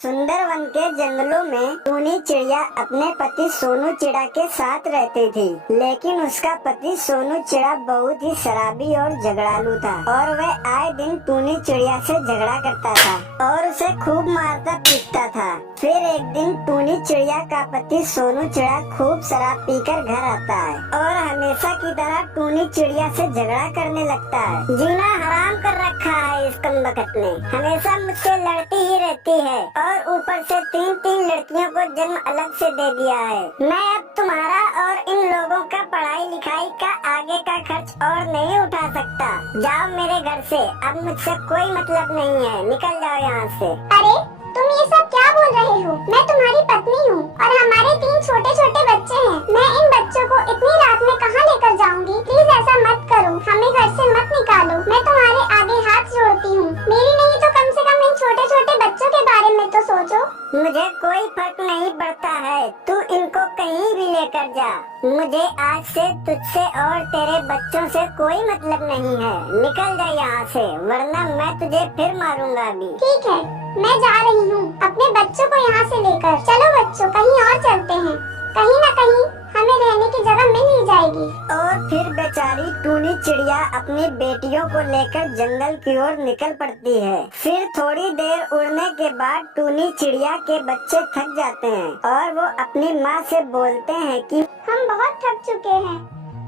सुंदरवन के जंगलों में टूनी चिड़िया अपने पति सोनू चिड़ा के साथ रहती थी, लेकिन उसका पति सोनू चिड़ा बहुत ही शराबी और झगड़ालू था और वह आए दिन टूनी चिड़िया से झगड़ा करता था और उसे खूब मारता पीटता था। फिर एक दिन टूनी चिड़िया का पति सोनू चिड़ा खूब शराब पीकर घर आता है और हमेशा की तरह टूनी चिड़िया से झगड़ा करने लगता है। जीना हराम कर रखा है इस कमबख्त ने, हमेशा मुझसे लड़ती ही रहती है और ऊपर से तीन तीन लड़कियों को जन्म अलग से दे दिया है। मैं अब तुम्हारा और इन लोगों का पढ़ाई लिखाई का आगे का खर्च और नहीं उठा सकता। जाओ मेरे घर से, अब मुझसे कोई मतलब नहीं है, निकल जाओ यहाँ से। अरे तुम ये सब क्या बोल रहे हो? मैं तुम्हारी पत्नी हूँ और हमारे 3 छोटे छोटे बच्चे हैं। मैं इन बच्चों को इतनी रात में कहाँ लेकर जाऊँगी? प्लीज ऐसा मत करो, हमें घर से मत निकालो। मैं तुम्हारे आगे हाथ जोड़ती हूँ, मेरी नहीं तो कम से कम इन छोटे छोटे बच्चों के बारे में तो सोचो। मुझे कोई फर्क नहीं पड़ता है, तू इनको कहीं भी लेकर जा। मुझे आज से तुझसे और तेरे बच्चों से कोई मतलब नहीं है, निकल जा यहाँ से, वरना मैं तुझे फिर मारूंगा अभी। ठीक है, मैं जा रही हूँ अपने बच्चों को यहाँ से लेकर। चलो बच्चों, कहीं और चलते हैं, कहीं न कहीं हमें रहने की जगह मिल ही जाएगी। और फिर बेचारी टूनी चिड़िया अपनी बेटियों को लेकर जंगल की ओर निकल पड़ती है। फिर थोड़ी देर उड़ने के बाद टूनी चिड़िया के बच्चे थक जाते हैं और वो अपनी माँ से बोलते हैं कि हम बहुत थक चुके हैं,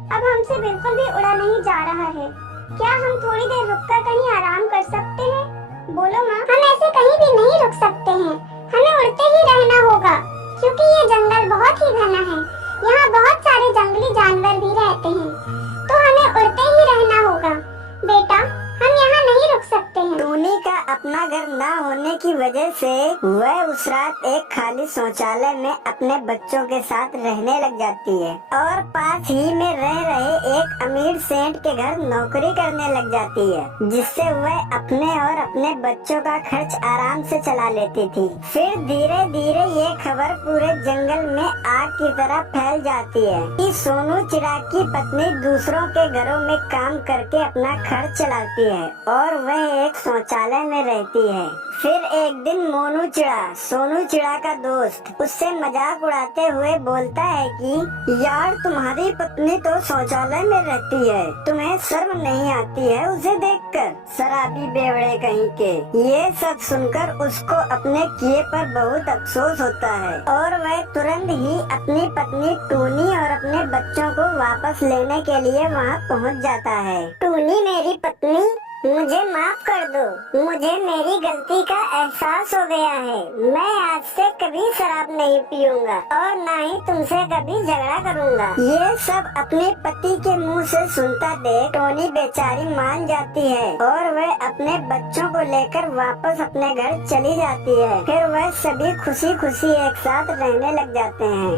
अब हमसे बिल्कुल भी उड़ा नहीं जा रहा है। क्या हम थोड़ी देर रुककर कहीं आराम कर सकते हैं? बोलो माँ। हम ऐसे कहीं भी नहीं रुक सकते हैं, हमें उड़ते ही रहना होगा, क्योंकि ये जंगल बहुत ही घना है। यहाँ बहुत सारे जंगली जानवर भी रहते हैं, तो हमें उड़ते ही रहना होगा। बेटा, हम यहाँ नहीं रुक सकते हैं। टूनी का अपना घर न होने की वजह से वह उस रात एक खाली शौचालय में अपने बच्चों के साथ रहने लग जाती है और पास ही में रह रहे एक अमीर सेठ के घर नौकरी करने लग जाती है, जिससे वह अपने और अपने बच्चों का खर्च आराम से चला लेती थी। फिर धीरे धीरे ये खबर पूरे जंगल में आग की तरह फैल जाती है कि सोनू चिड़ा की पत्नी दूसरों के घरों में काम करके अपना खर्च चलाती है और वह एक शौचालय में रहती है। फिर एक दिन मोनू चिड़ा, सोनू चिड़ा का दोस्त, उससे मजाक उड़ाते हुए बोलता है कि यार तुम्हारी पत्नी तो शौचालय में रहती है, तुम्हें शर्म नहीं आती है उसे देखकर, शराबी बेवड़े कहीं के। ये सब सुनकर उसको अपने किए पर बहुत अफसोस होता है और वह तुरंत ही अपनी पत्नी टूनी और अपने बच्चों को वापस लेने के लिए वहाँ पहुँच जाता है। टूनी मेरी पत्नी, मुझे माफ कर दो, मुझे मेरी गलती का एहसास हो गया है। मैं आज से कभी शराब नहीं पीऊंगा और ना ही तुमसे कभी झगड़ा करूंगा। ये सब अपने पति के मुंह से सुनता देख टोनी बेचारी मान जाती है और वह अपने बच्चों को लेकर वापस अपने घर चली जाती है। फिर वह सभी खुशी खुशी एक साथ रहने लग जाते हैं।